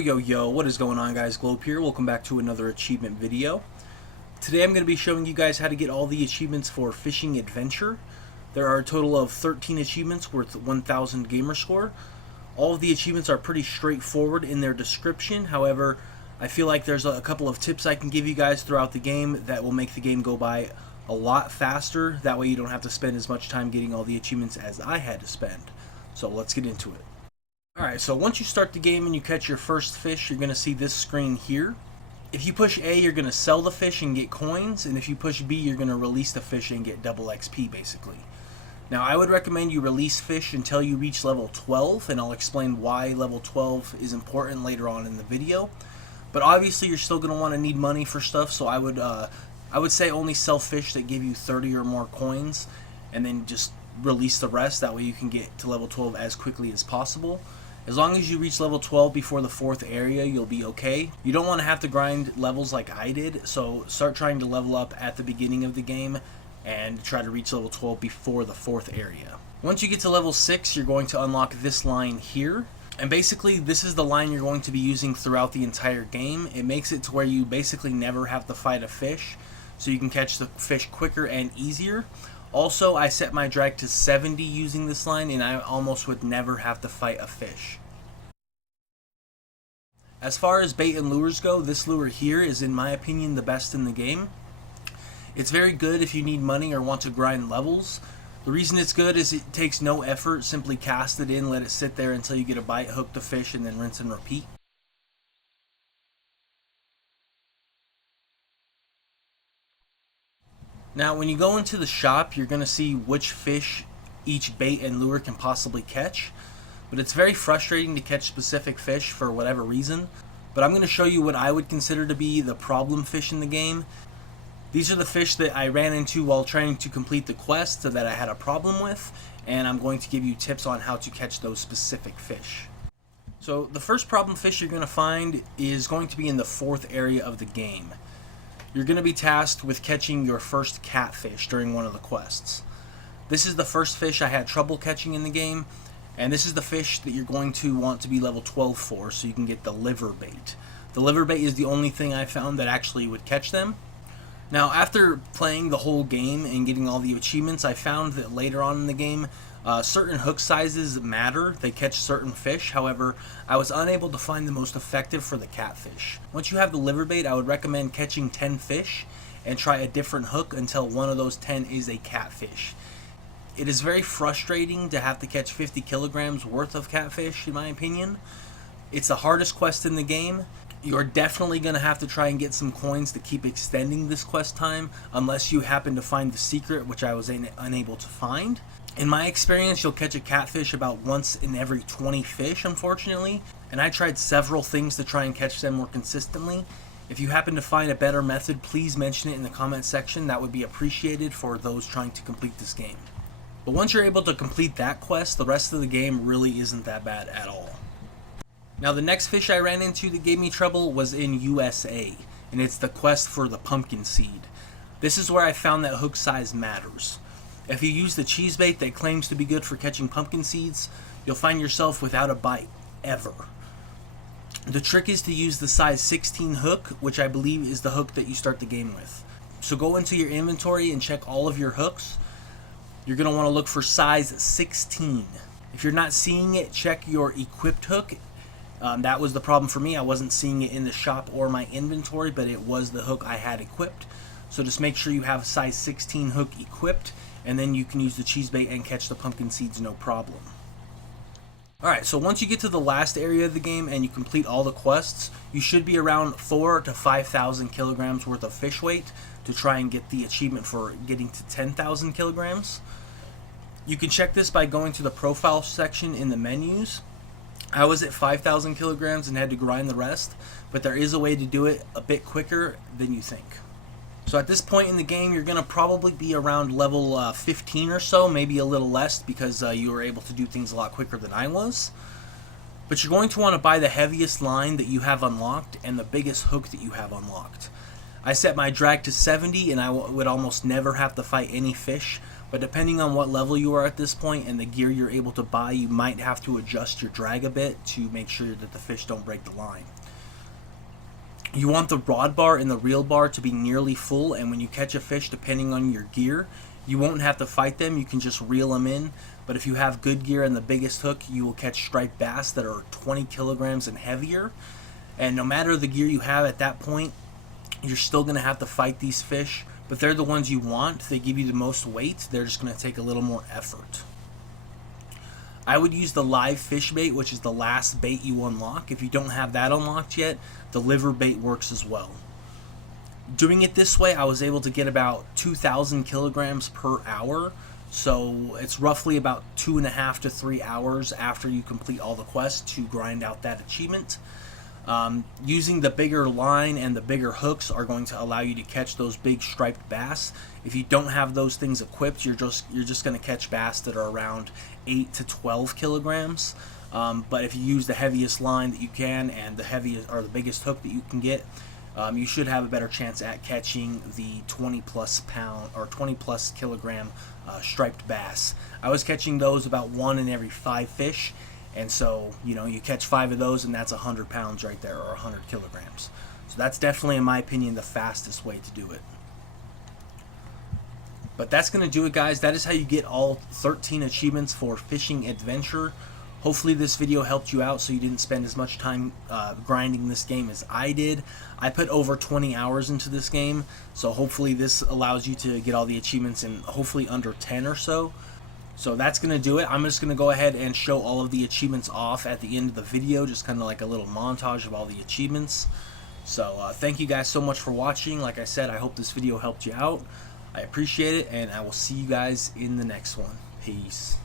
Yo, what is going on, guys? Globe here. Welcome back to another achievement video. Today I'm going to be showing you guys how to get all the achievements for Fishing Adventure. There are a total of 13 achievements worth 1000 gamer score. All of the achievements are pretty straightforward in their description. However, I feel like there's a couple of tips I can give you guys throughout the game that will make the game go by a lot faster. That way you don't have to spend as much time getting all the achievements as I had to spend. So let's get into it. Alright, so once you start the game and you catch your first fish, you're going to see this screen here. If you push A, you're going to sell the fish and get coins, and if you push B, you're going to release the fish and get double XP, basically. Now, I would recommend you release fish until you reach level 12, and I'll explain why level 12 is important later on in the video. But obviously, you're still going to want to need money for stuff, so I would say only sell fish that give you 30 or more coins, and then just release the rest. That way you can get to level 12 as quickly as possible. As long as you reach level 12 before the 4th area, you'll be okay. You don't want to have to grind levels like I did, so start trying to level up at the beginning of the game and try to reach level 12 before the 4th area. Once you get to level 6, you're going to unlock this line here. And basically, this is the line you're going to be using throughout the entire game. It makes it to where you basically never have to fight a fish, so you can catch the fish quicker and easier. Also, I set my drag to 70 using this line, and I almost would never have to fight a fish. As far as bait and lures go, this lure here is, in my opinion, the best in the game. It's very good if you need money or want to grind levels. The reason it's good is it takes no effort. Simply cast it in, let it sit there until you get a bite, hook the fish, and then rinse and repeat. Now, when you go into the shop, you're going to see which fish each bait and lure can possibly catch. But it's very frustrating to catch specific fish for whatever reason. But I'm going to show you what I would consider to be the problem fish in the game. These are the fish that I ran into while trying to complete the quest that I had a problem with. And I'm going to give you tips on how to catch those specific fish. So the first problem fish you're going to find is going to be in the 4th area of the game. You're going to be tasked with catching your first catfish during one of the quests. This is the first fish I had trouble catching in the game, and this is the fish that you're going to want to be level 12 for, so you can get the liver bait. The liver bait is the only thing I found that actually would catch them. Now, after playing the whole game and getting all the achievements, I found that later on in the game, certain hook sizes matter. They catch certain fish. However, I was unable to find the most effective for the catfish. Once you have the liver bait, I would recommend catching 10 fish and try a different hook until one of those 10 is a catfish. It is very frustrating to have to catch 50 kilograms worth of catfish, in my opinion. It's the hardest quest in the game. You're definitely going to have to try and get some coins to keep extending this quest time, unless you happen to find the secret, which I was unable to find. In my experience, you'll catch a catfish about once in every 20 fish, unfortunately, and I tried several things to try and catch them more consistently. If you happen to find a better method, please mention it in the comment section. That would be appreciated for those trying to complete this game. But once you're able to complete that quest, the rest of the game really isn't that bad at all. Now, the next fish I ran into that gave me trouble was in USA, and it's the quest for the pumpkin seed. This is where I found that hook size matters. If you use the cheese bait that claims to be good for catching pumpkin seeds, you'll find yourself without a bite, ever. The trick is to use the size 16 hook, which I believe is the hook that you start the game with. So go into your inventory and check all of your hooks. You're going to want to look for size 16. If you're not seeing it, check your equipped hook. That was the problem for me. I wasn't seeing it in the shop or my inventory, but it was the hook I had equipped. So just make sure you have a size 16 hook equipped, and then you can use the cheese bait and catch the pumpkin seeds no problem. Alright, so once you get to the last area of the game and you complete all the quests, you should be around 4,000 to 5,000 kilograms worth of fish weight to try and get the achievement for getting to 10,000 kilograms. You can check this by going to the profile section in the menus. I was at 5,000 kilograms and had to grind the rest, but there is a way to do it a bit quicker than you think. So at this point in the game, you're going to probably be around level 15 or so, maybe a little less, because you were able to do things a lot quicker than I was. But you're going to want to buy the heaviest line that you have unlocked and the biggest hook that you have unlocked. I set my drag to 70, and I would almost never have to fight any fish but depending on what level you are at this point and the gear you're able to buy, you might have to adjust your drag a bit to make sure that the fish don't break the line. You want the rod bar and the reel bar to be nearly full, and when you catch a fish, depending on your gear, you won't have to fight them, you can just reel them in. But if you have good gear and the biggest hook, you will catch striped bass that are 20 kilograms and heavier. And no matter the gear you have at that point, you're still going to have to fight these fish, but they're the ones you want. They give you the most weight. They're just going to take a little more effort. I would use the live fish bait, which is the last bait you unlock. If you don't have that unlocked yet, the liver bait works as well. Doing it this way, I was able to get about 2,000 kilograms per hour, so it's roughly about 2.5 to 3 hours after you complete all the quests to grind out that achievement. Using the bigger line and the bigger hooks are going to allow you to catch those big striped bass. If you don't have those things equipped, you're just going to catch bass that are around 8 to 12 kilograms. But if you use the heaviest line that you can and the heaviest or the biggest hook that you can get, you should have a better chance at catching the 20 plus pound or 20 plus kilogram striped bass. I was catching those about 1 in every 5 fish. And so, you know, you catch 5 of those and that's 100 pounds right there, or 100 kilograms. So that's definitely, in my opinion, the fastest way to do it. But that's going to do it, guys. That is how you get all 13 achievements for Fishing Adventure. Hopefully this video helped you out so you didn't spend as much time grinding this game as I did. I put over 20 hours into this game, so hopefully this allows you to get all the achievements in hopefully under 10 or so. So that's going to do it. I'm just going to go ahead and show all of the achievements off at the end of the video, just kind of like a little montage of all the achievements. So thank you guys so much for watching. Like I said, I hope this video helped you out. I appreciate it, and I will see you guys in the next one. Peace.